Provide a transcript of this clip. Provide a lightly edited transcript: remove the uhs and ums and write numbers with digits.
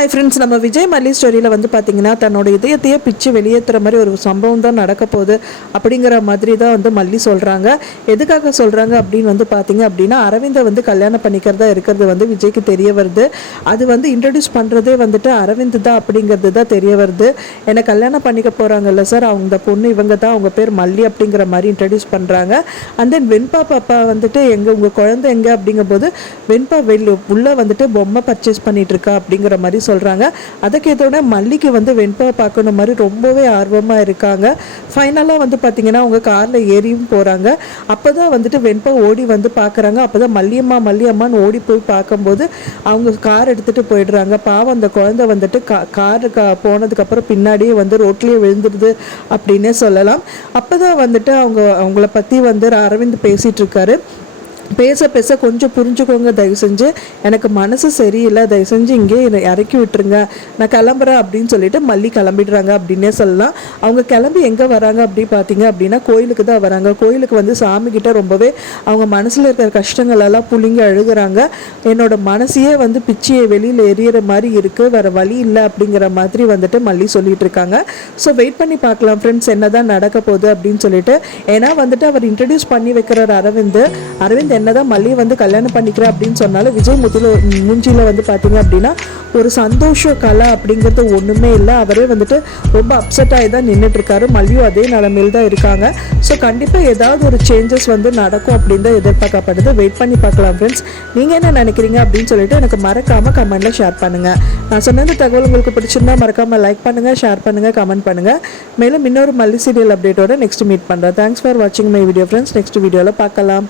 Hi friends, நம்ம விஜய் மல்லி ஸ்டோரியில் வந்து பார்த்தீங்கன்னா தன்னோட இதயத்தையே பிச்சு வெளியேற்றுற மாதிரி ஒரு சம்பவம் தான் நடக்க போகுது அப்படிங்கிற மாதிரி தான் வந்து மல்லி சொல்கிறாங்க. எதுக்காக சொல்கிறாங்க அப்படின்னு வந்து பார்த்தீங்க அப்படின்னா, அரவிந்தை வந்து கல்யாணம் பண்ணிக்கிறதா இருக்கிறது வந்து விஜய்க்கு தெரிய வருது. அது வந்து இன்ட்ரடியூஸ் பண்ணுறதே வந்துட்டு அரவிந்த் தான் அப்படிங்கிறது தான் தெரிய வருது. என்னை கல்யாணம் பண்ணிக்க போகிறாங்கல்ல சார், அவங்க பொண்ணு இவங்க தான், அவங்க பேர் மல்லி அப்படிங்கிற மாதிரி இன்ட்ரடியூஸ் பண்ணுறாங்க. அண்ட் தென் வெண்பா பாப்பா வந்துட்டு எங்கே உங்கள் குழந்தை எங்கே அப்படிங்கும்போது வெண்பா உள்ளே வந்துட்டு பொம்மை பர்ச்சேஸ் பண்ணிட்டு இருக்கா அப்படிங்கிற மாதிரி சொல்கிறாங்க. அதை கேட்டோடனே மல்லிக்கு வந்து வெண்பாவை பார்க்கணும் மாதிரி ரொம்பவே ஆர்வமாக இருக்காங்க. ஃபைனலாக வந்து பார்த்திங்கன்னா அவங்க காரில் ஏறியும் போகிறாங்க. அப்போ தான் வந்துட்டு வெண்பா ஓடி வந்து பார்க்குறாங்க. அப்போ தான் மல்லியம்மான்னு ஓடி போய் பார்க்கும்போது அவங்க கார் எடுத்துகிட்டு போயிடுறாங்க. பாவம் அந்த குழந்தை வந்துட்டு காரு போனதுக்கப்புறம் பின்னாடியே வந்து ரோட்லேயே விழுந்துடுது அப்படின்னே சொல்லலாம். அப்போ தான் வந்துட்டு அவங்கள பற்றி வந்து அரவிந்த் பேசிகிட்டு இருக்காரு. பேச பேச கொஞ்சம் புரிஞ்சுக்கோங்க, தயவு செஞ்சு எனக்கு மனசு சரியில்லை, தயவு செஞ்சு இங்கே இறக்கி விட்டுருங்க, நான் கிளம்புறேன் அப்படின்னு சொல்லிட்டு மல்லி கிளம்பிடுறாங்க அப்படின்னே சொல்லலாம். அவங்க கிளம்பி எங்கே வராங்க அப்படி பார்த்தீங்க அப்படின்னா கோயிலுக்கு தான் வராங்க. கோயிலுக்கு வந்து சாமிக்கிட்ட ரொம்பவே அவங்க மனசில் இருக்கிற கஷ்டங்களெல்லாம் புழுங்கி அழுகுறாங்க. என்னோட மனசையே வந்து பிச்சியை வெளியில் எறிகிற மாதிரி இருக்குது, வேறு வழி இல்லை அப்படிங்கிற மாதிரி வந்துட்டு மல்லி சொல்லிட்டு இருக்காங்க. ஸோ வெயிட் பண்ணி பார்க்கலாம் ஃப்ரெண்ட்ஸ், என்ன தான் நடக்க போகுது அப்படின்னு சொல்லிட்டு. ஏன்னா வந்துட்டு அவர் இன்ட்ரடியூஸ் பண்ணி வைக்கிறார் அரவிந்த் என்னதான் மல்லியை வந்து கல்யாணம் பண்ணிக்கிறேன் அப்படின்னு சொன்னாலும் விஜய் மூஞ்சியில் வந்து பார்த்தீங்க அப்படின்னா ஒரு சந்தோஷ கலை அப்படிங்கிறது ஒன்றுமே இல்லை. அவரே வந்துட்டு ரொம்ப அப்செட் ஆகி தான் நின்றுட்டுருக்காரு. மல்லியும் அதே நிலமையில் தான் இருக்காங்க. ஸோ கண்டிப்பாக ஏதாவது ஒரு சேஞ்சஸ் வந்து நடக்கும் அப்படின்னு தான் எதிர்பார்க்கப்படுது. வெயிட் பண்ணி பார்க்கலாம் ஃப்ரெண்ட்ஸ். நீங்கள் என்ன நினைக்கிறீங்க அப்படின்னு சொல்லிட்டு எனக்கு மறக்காமல் கமெண்ட்டில் ஷேர் பண்ணுங்கள். நான் சொன்ன இந்த தகவல் உங்களுக்கு பிடிச்சிருந்தா மறக்காமல் லைக் பண்ணுங்கள், ஷேர் பண்ணுங்கள், கமெண்ட் பண்ணுங்கள். மேலும் இன்னொரு மல்லி சீரியல் அப்டேட்டோட நெக்ஸ்ட் மீட் பண்ணுறேன். தேங்க்ஸ் ஃபார் வாட்சிங் மை வீடியோ ஃப்ரெண்ட்ஸ். நெக்ஸ்ட் வீடியோவில் பார்க்கலாம்.